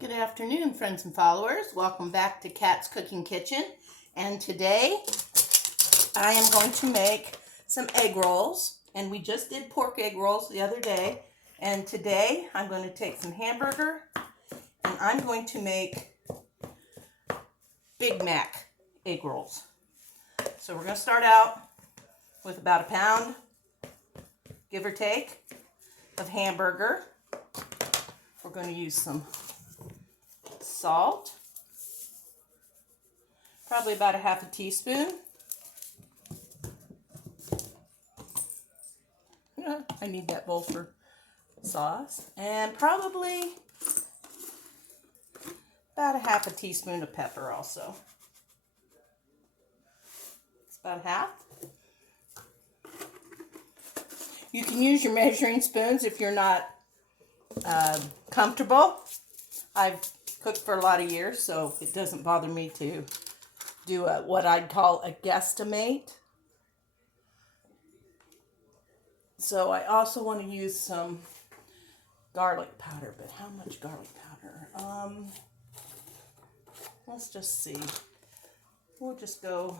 Good afternoon, friends and followers. Welcome back to Kat's Cooking Kitchen. And today I am going to make some egg rolls. And we just did pork egg rolls the other day. And today I'm going to take some hamburger and I'm going to make Big Mac egg rolls. So we're going to start out with about a pound, give or take, of hamburger. We're going to use some salt, probably about a half a teaspoon. I need that bowl for sauce. And probably about a half a teaspoon of pepper also. It's about half. You can use your measuring spoons if you're not comfortable. I've cooked for a lot of years, so it doesn't bother me to do what I'd call a guesstimate. So I also want to use some garlic powder, but how much garlic powder? Let's just see. We'll just go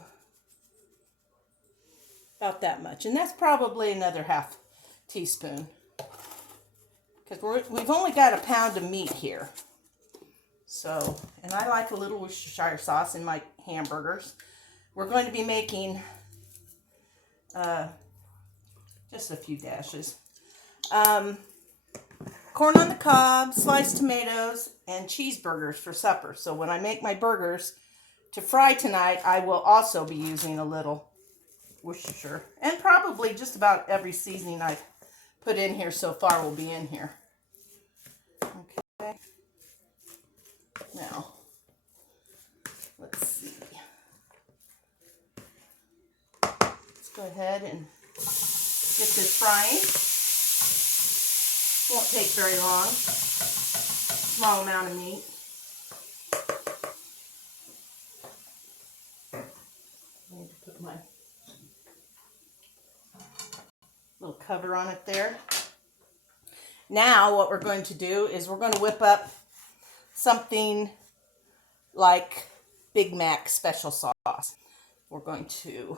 about that much, and that's probably another half teaspoon because we've only got a pound of meat here. So, and I like a little Worcestershire sauce in my hamburgers. We're going to be making just a few dashes. Corn on the cob, sliced tomatoes, and cheeseburgers for supper. So when I make my burgers to fry tonight, I will also be using a little Worcestershire. And probably just about every seasoning I've put in here so far will be in here. Okay. Now, let's see. Let's go ahead and get this frying. Won't take very long. Small amount of meat. I need to put my little cover on it there. Now what we're going to do is we're going to whip up something like Big Mac special sauce. We're going to,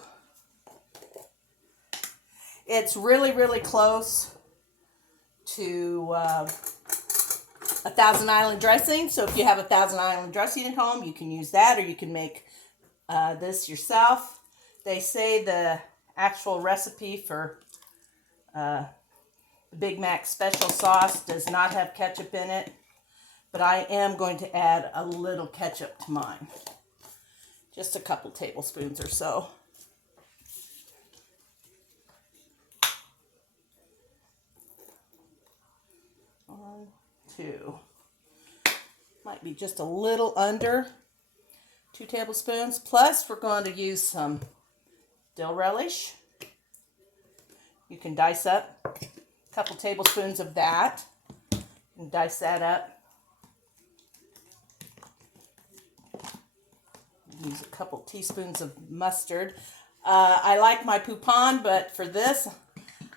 it's really, really close to a Thousand Island dressing. So if you have a Thousand Island dressing at home, you can use that, or you can make this yourself. They say the actual recipe for the Big Mac special sauce does not have ketchup in it, but I am going to add a little ketchup to mine. Just a couple tablespoons or so. One, two. Might be just a little under 2 tablespoons. Plus, we're going to use some dill relish. You can dice up a couple tablespoons of that. And dice that up. Use a couple teaspoons of mustard. I like my poupon, but for this,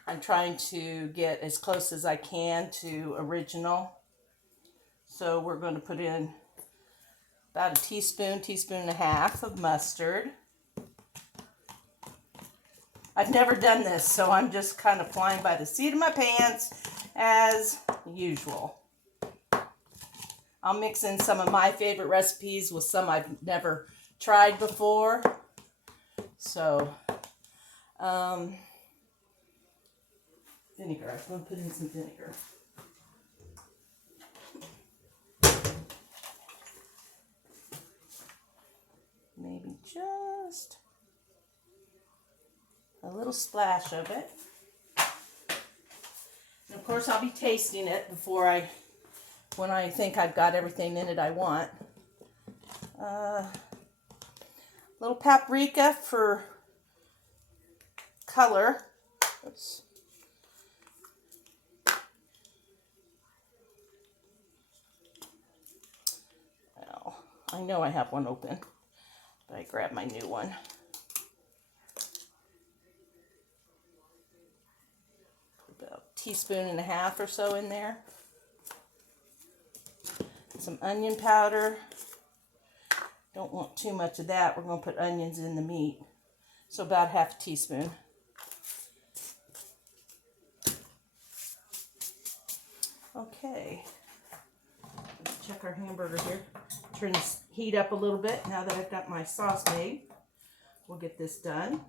I'm trying to get as close as I can to original. So we're going to put in about a teaspoon and a half of mustard. I've never done this, so I'm just kind of flying by the seat of my pants as usual. I'll mix in some of my favorite recipes with some I've never tried before. So, vinegar. I'm going to put in some vinegar. Maybe just a little splash of it. And of course, I'll be tasting it before when I think I've got everything in it I want. Little paprika for color. Oops. Well, I know I have one open, but I grabbed my new one. Put about a teaspoon and a half or so in there. some onion powder. Don't want too much of that. We're going to put onions in the meat. So about half a teaspoon. Okay. Let's check our hamburger here. Turn this heat up a little bit now that I've got my sauce made. We'll get this done.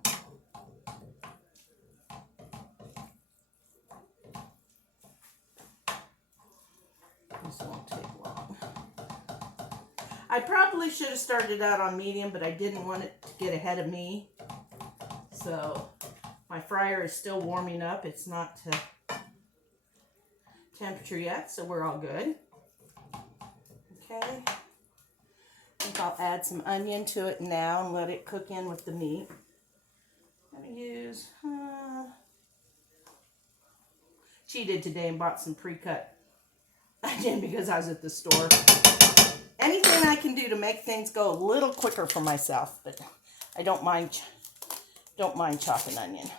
This won't take long. I probably should have started out on medium, but I didn't want it to get ahead of me. So my fryer is still warming up. It's not to temperature yet, so we're all good. Okay. I think I'll add some onion to it now and let it cook in with the meat. I'm going to use, cheated today and bought some pre-cut onion because I was at the store. Anything I can do to make things go a little quicker for myself, but I don't mind chopping onion.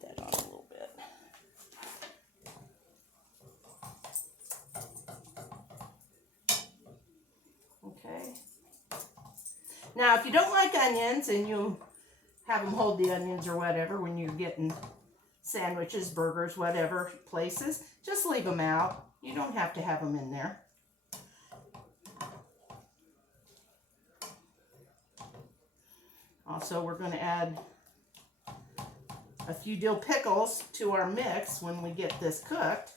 Get that on a little bit. Okay. Now, if you don't like onions and you have them hold the onions or whatever when you're getting sandwiches, burgers, whatever places, just leave them out. You don't have to have them in there. Also, we're going to add a few dill pickles to our mix when we get this cooked,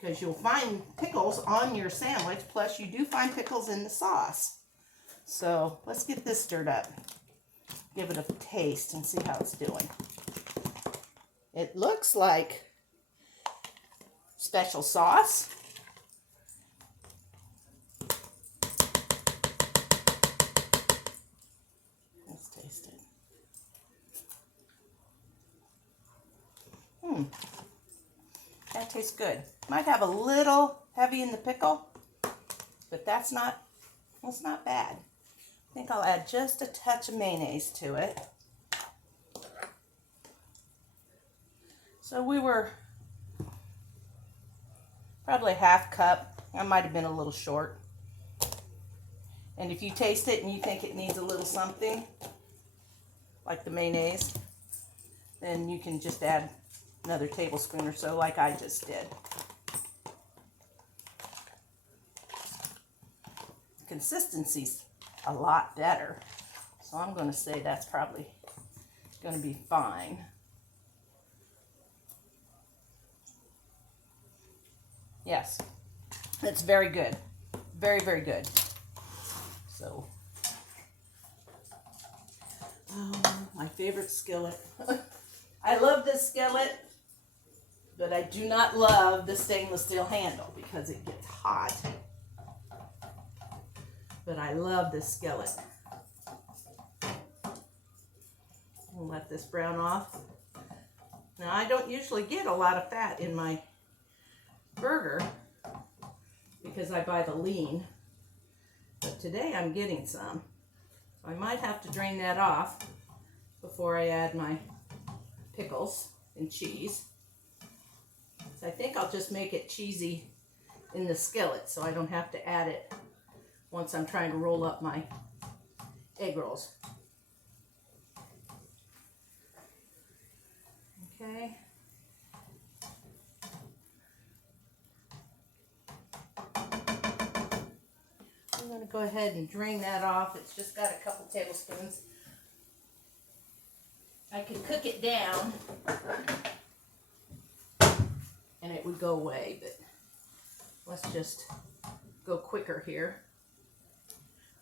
because you'll find pickles on your sandwich, plus you do find pickles in the sauce. So let's get this stirred up. Give it a taste and see how it's doing. It looks like special sauce. Let's taste it. That tastes good. Might have a little heavy in the pickle, but that's not bad. I think I'll add just a touch of mayonnaise to it. So we were probably half cup. I might have been a little short. And if you taste it and you think it needs a little something, like the mayonnaise, then you can just add another tablespoon or so like I just did. The consistency's a lot better. So I'm going to say that's probably going to be fine. Yes, it's very good. Very, very good. So, my favorite skillet. I love this skillet, but I do not love the stainless steel handle because it gets hot. But I love this skillet. We'll let this brown off. Now, I don't usually get a lot of fat in my burger because I buy the lean, but today I'm getting some. So I might have to drain that off before I add my pickles and cheese. So I think I'll just make it cheesy in the skillet so I don't have to add it once I'm trying to roll up my egg rolls. Okay. I'm going to go ahead and drain that off. It's just got a couple tablespoons. I could cook it down and it would go away, but let's just go quicker here.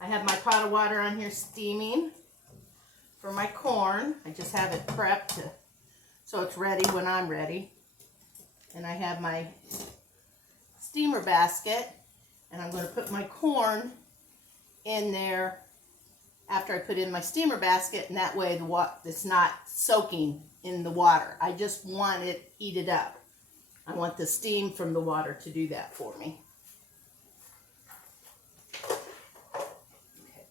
I have my pot of water on here steaming for my corn. I just have it prepped so it's ready when I'm ready. And I have my steamer basket, and I'm going to put my corn in there after I put in my steamer basket, and that way it's not soaking in the water. I just want it heated up. I want the steam from the water to do that for me. Okay.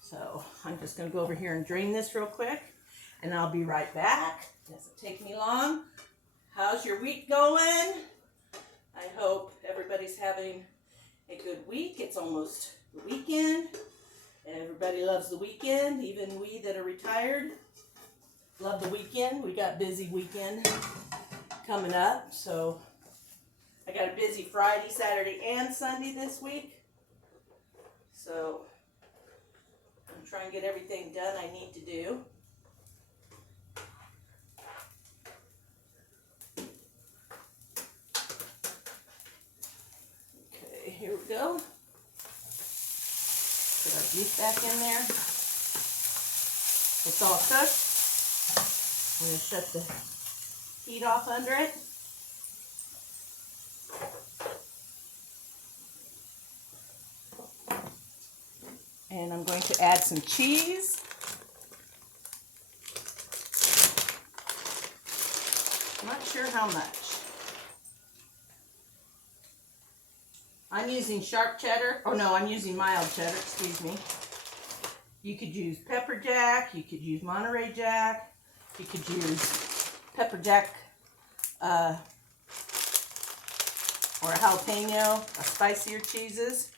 So I'm just going to go over here and drain this real quick. and I'll be right back. Doesn't take me long. How's your week going? I hope everybody's having a good week. It's almost the weekend. Everybody loves the weekend, even we that are retired love the weekend. We got busy weekend coming up, so I got a busy Friday, Saturday, and Sunday this week. So I'm trying to get everything done I need to do. Okay, here we go. Put our beef back in there. It's all cooked. I'm going to shut the heat off under it. And I'm going to add some cheese. I'm not sure how much. I'm using sharp cheddar. Oh no, I'm using mild cheddar, excuse me. You could use pepper jack, you could use Monterey Jack, you could use pepper jack or a jalapeno, spicier cheeses.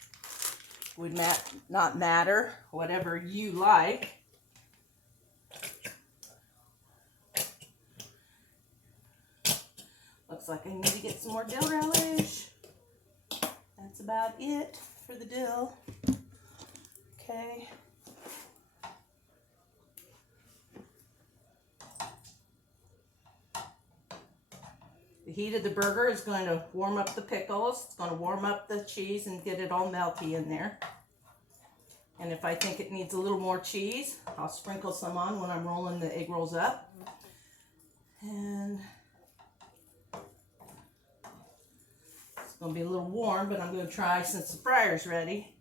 Would not matter, whatever you like. Looks like I need to get some more dill relish. That's about it for the dill. Okay. The heat of the burger is going to warm up the pickles. It's going to warm up the cheese and get it all melty in there. And if I think it needs a little more cheese, I'll sprinkle some on when I'm rolling the egg rolls up. And it's going to be a little warm, but I'm going to try, since the fryer's ready,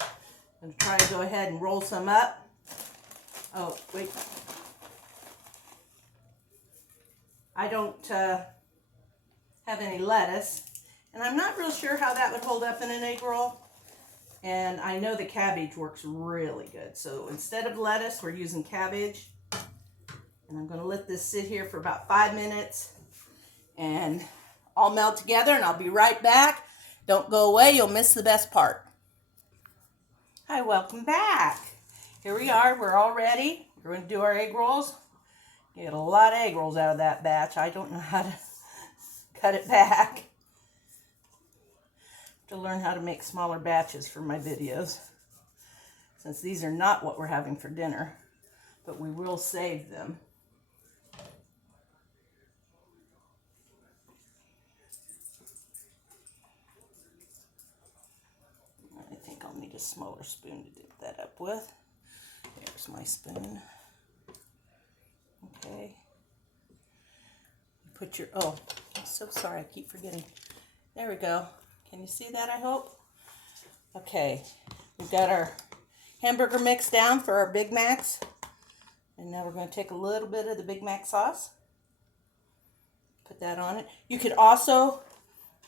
I'm going to try to go ahead and roll some up. Oh, wait. I don't have any lettuce, and I'm not real sure how that would hold up in an egg roll. And I know the cabbage works really good. So instead of lettuce, we're using cabbage. And I'm going to let this sit here for about 5 minutes and all melt together, and I'll be right back. Don't go away, you'll miss the best part. Hi, welcome back. Here we are, we're all ready. We're going to do our egg rolls. Get a lot of egg rolls out of that batch. I don't know how to cut it back. To learn how to make smaller batches for my videos, since these are not what we're having for dinner, but we will save them. I think I'll need a smaller spoon to dip that up with. There's my spoon. Okay. Put your, oh, I'm so sorry, I keep forgetting. There we go. Can you see that, I hope? Okay, we've got our hamburger mix down for our Big Macs. And now we're going to take a little bit of the Big Mac sauce. Put that on it. You could also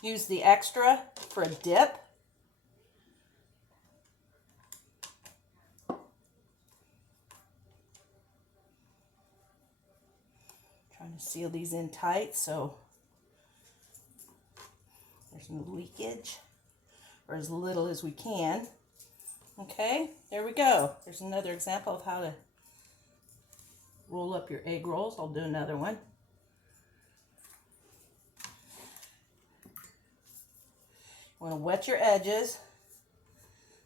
use the extra for a dip. Trying to seal these in tight so there's no leakage, or as little as we can. Okay, there we go. There's another example of how to roll up your egg rolls. I'll do another one. You want to wet your edges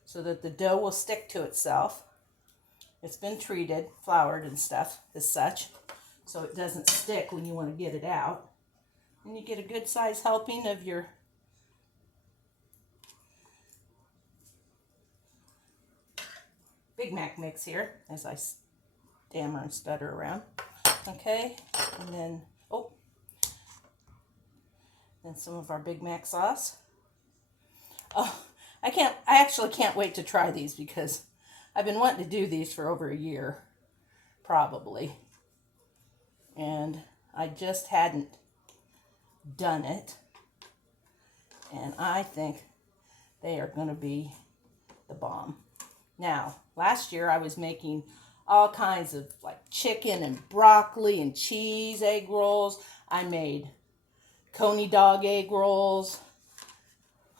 so that the dough will stick to itself. It's been treated, floured and stuff as such, so it doesn't stick when you want to get it out. And you get a good size helping of your Big Mac mix here as I stammer and stutter around. Okay, and then, oh, then some of our Big Mac sauce. Oh, I actually can't wait to try these because I've been wanting to do these for over a year, probably. And I just hadn't done it. And I think they are going to be the bomb. Now, last year I was making all kinds of like chicken and broccoli and cheese egg rolls. I made coney dog egg rolls.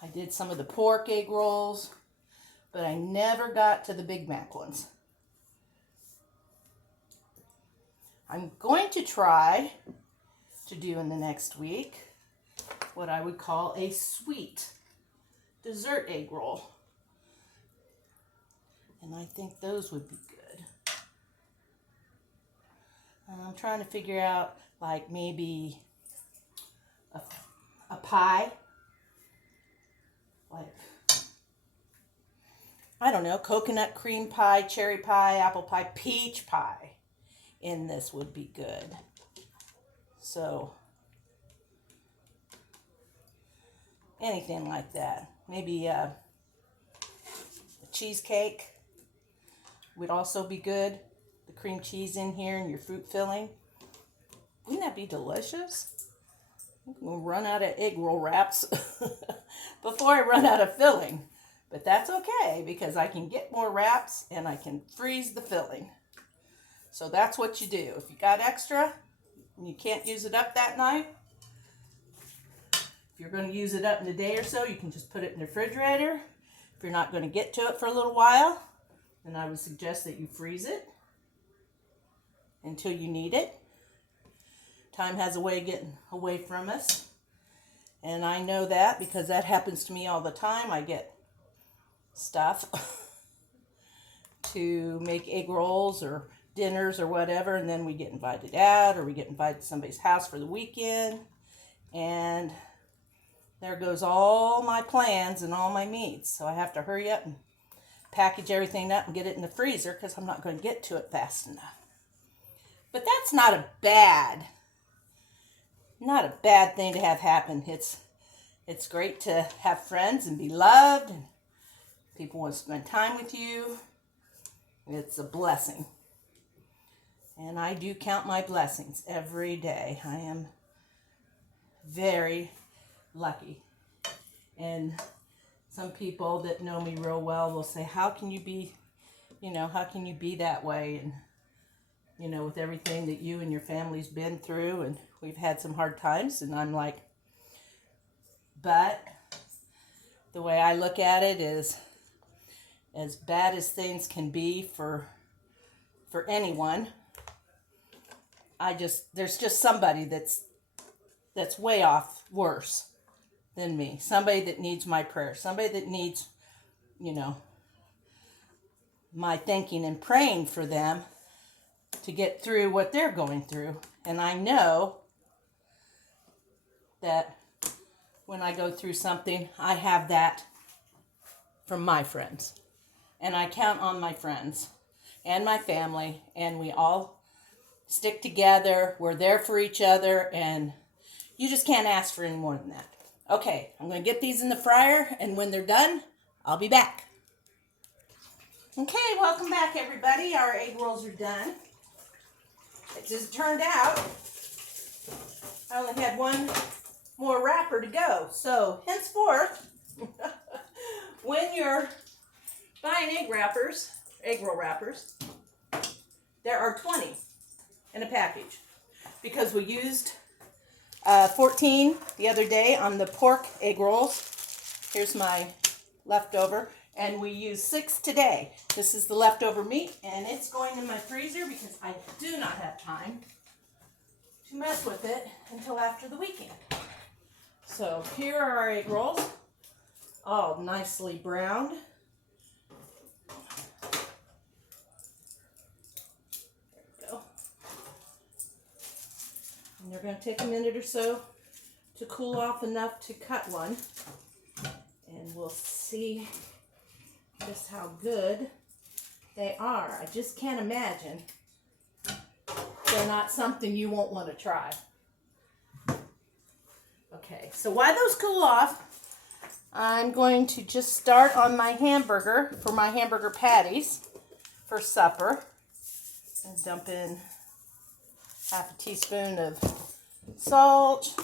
I did some of the pork egg rolls, but I never got to the Big Mac ones. I'm going to try to do in the next week what I would call a sweet dessert egg roll. And I think those would be good. And I'm trying to figure out like maybe a pie. Like, I don't know, coconut cream pie, cherry pie, apple pie, peach pie in this would be good. So, anything like that. Maybe a cheesecake would also be good. The cream cheese in here and your fruit filling. Wouldn't that be delicious? We'll run out of egg roll wraps before I run out of filling. But that's okay because I can get more wraps and I can freeze the filling. So that's what you do. If you got extra and you can't use it up that night, if you're going to use it up in a day or so, you can just put it in the refrigerator. If you're not going to get to it for a little while, then I would suggest that you freeze it until you need it. Time has a way of getting away from us. And I know that because that happens to me all the time. I get stuff to make egg rolls or dinners or whatever, and then we get invited out or we get invited to somebody's house for the weekend. And there goes all my plans and all my meats. So I have to hurry up and package everything up and get it in the freezer because I'm not going to get to it fast enough. But that's not a bad thing to have happen. It's great to have friends and be loved and people want to spend time with you. It's a blessing. And I do count my blessings every day. I am very lucky. And some people that know me real well will say, how can you be that way? And, with everything that you and your family's been through, and we've had some hard times. And I'm like, but the way I look at it is, as bad as things can be for anyone, there's just somebody that's way off worse than me. Somebody that needs my prayer. Somebody that needs, my thinking and praying for them to get through what they're going through. And I know that when I go through something, I have that from my friends. And I count on my friends and my family, and we all stick together. We're there for each other, and you just can't ask for any more than that. Okay, I'm going to get these in the fryer, and when they're done, I'll be back. Okay, welcome back, everybody. Our egg rolls are done. It just turned out I only had one more wrapper to go. So, henceforth, when you're buying egg roll wrappers, there are 20 in a package because we used 14 the other day on the pork egg rolls. Here's my leftover, and we used 6 today. This is the leftover meat, and it's going in my freezer because I do not have time to mess with it until after the weekend. So here are our egg rolls, all nicely browned. And they're going to take a minute or so to cool off enough to cut one. And we'll see just how good they are. I just can't imagine they're not something you won't want to try. Okay, so while those cool off, I'm going to just start on my hamburger for my hamburger patties for supper. And dump in half a teaspoon of salt.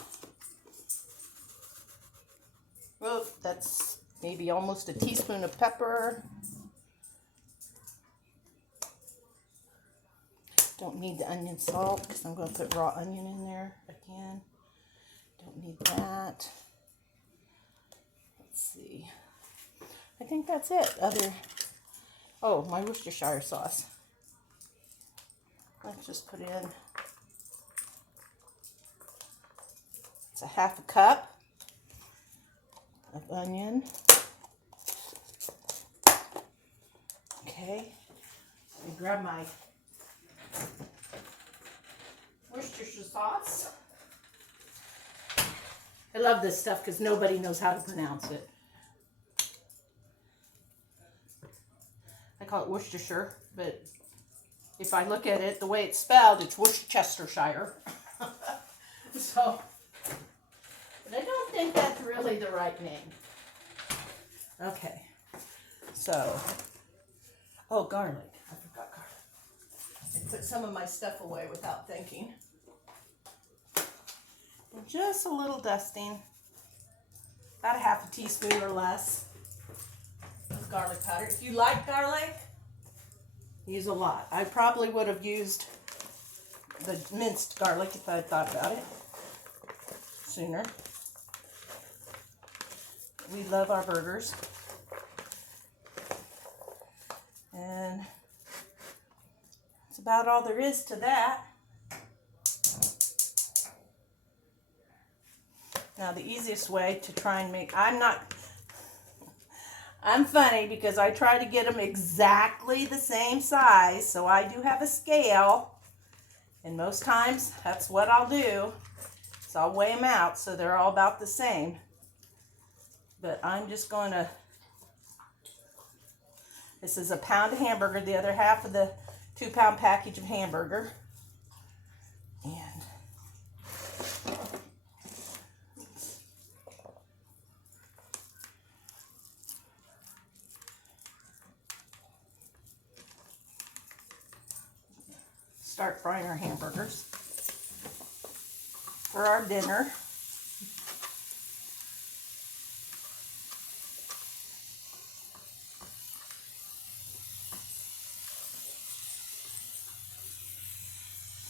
Oh, that's maybe almost a teaspoon of pepper. Don't need the onion salt because I'm going to put raw onion in there again. Don't need that. Let's see. I think that's it. Oh, my Worcestershire sauce. Let's just put in, it's a half a cup of onion. Okay, let me grab my Worcestershire sauce. I love this stuff because nobody knows how to pronounce it. I call it Worcestershire, but if I look at it the way it's spelled, it's Worcestershire. So, but I don't think that's really the right name. Okay, so, oh, garlic. I forgot garlic. I put some of my stuff away without thinking. And just a little dusting, about a half a teaspoon or less of garlic powder. If you like garlic, use a lot. I probably would have used the minced garlic if I had thought about it sooner. We love our burgers. And that's about all there is to that. Now the easiest way to try and make, I'm funny because I try to get them exactly the same size, so I do have a scale, and most times that's what I'll do. So I'll weigh them out so they're all about the same. But I'm just going to, this is a pound of hamburger, the other half of the 2-pound package of hamburger. And start frying our hamburgers for our dinner.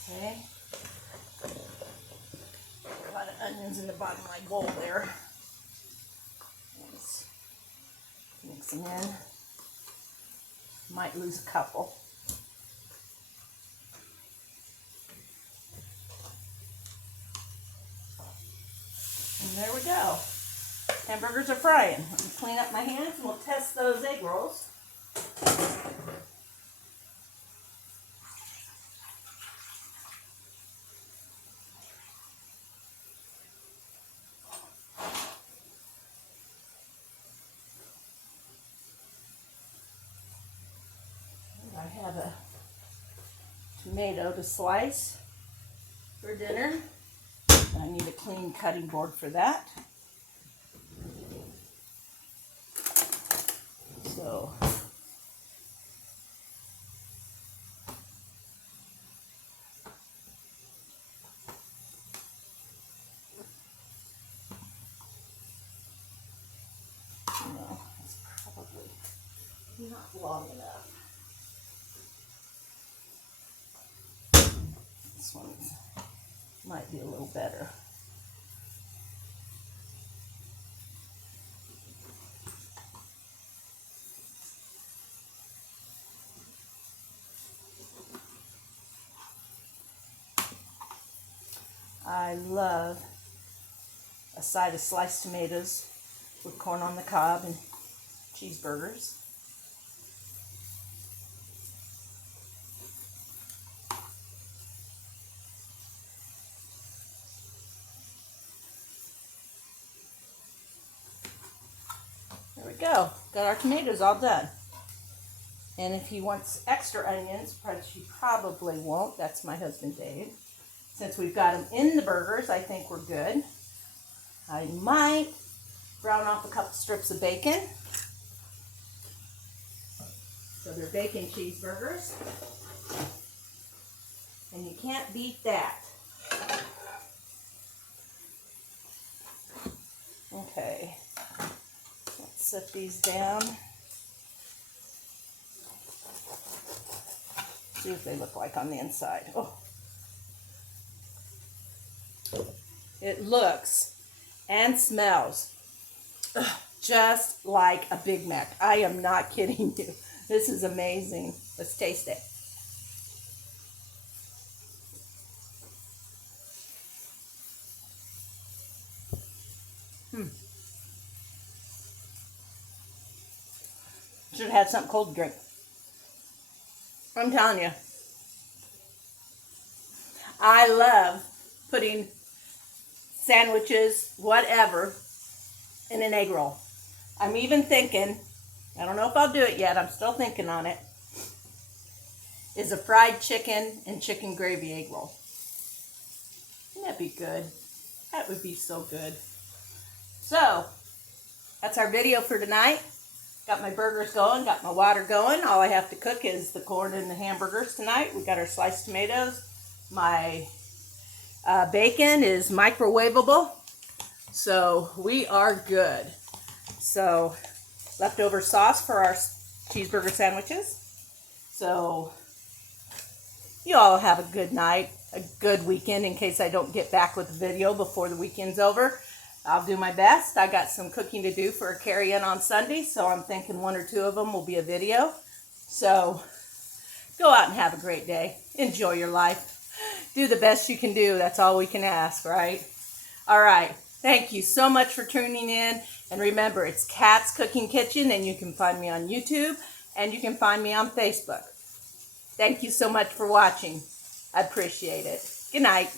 Okay. A lot of onions in the bottom of my bowl there. Let's mix them in. Might lose a couple. And there we go. Hamburgers are frying. Let me clean up my hands and we'll test those egg rolls. I have a tomato to slice for dinner. I need a clean cutting board for that. So, no, it's probably not long enough. This one might be a little better. I love a side of sliced tomatoes with corn on the cob and cheeseburgers. There we go. Got our tomatoes all done. And if he wants extra onions, which he probably won't, that's my husband Dave. Since we've got them in the burgers, I think we're good. I might brown off a couple strips of bacon. So they're bacon cheeseburgers. And you can't beat that. Okay. Let's set these down. See what they look like on the inside. Oh. It looks and smells just like a Big Mac. I am not kidding you. This is amazing. Let's taste it. Should have had something cold to drink. I'm telling you. I love putting sandwiches, whatever, in an egg roll. I'm even thinking, I don't know if I'll do it yet, I'm still thinking on it, is a fried chicken and chicken gravy egg roll. Wouldn't that be good? That would be so good. So, that's our video for tonight. Got my burgers going, got my water going. All I have to cook is the corn and the hamburgers tonight. We got our sliced tomatoes. My bacon is microwavable. So we are good. So leftover sauce for our cheeseburger sandwiches. So you all have a good night, a good weekend in case I don't get back with the video before the weekend's over. I'll do my best. I got some cooking to do for a carry-in on Sunday, so I'm thinking 1 or 2 of them will be a video. So go out and have a great day. Enjoy your life. Do the best you can do. That's all we can ask, right? All right. Thank you so much for tuning in. And remember, it's Kat's Cooking Kitchen, and you can find me on YouTube, and you can find me on Facebook. Thank you so much for watching. I appreciate it. Good night.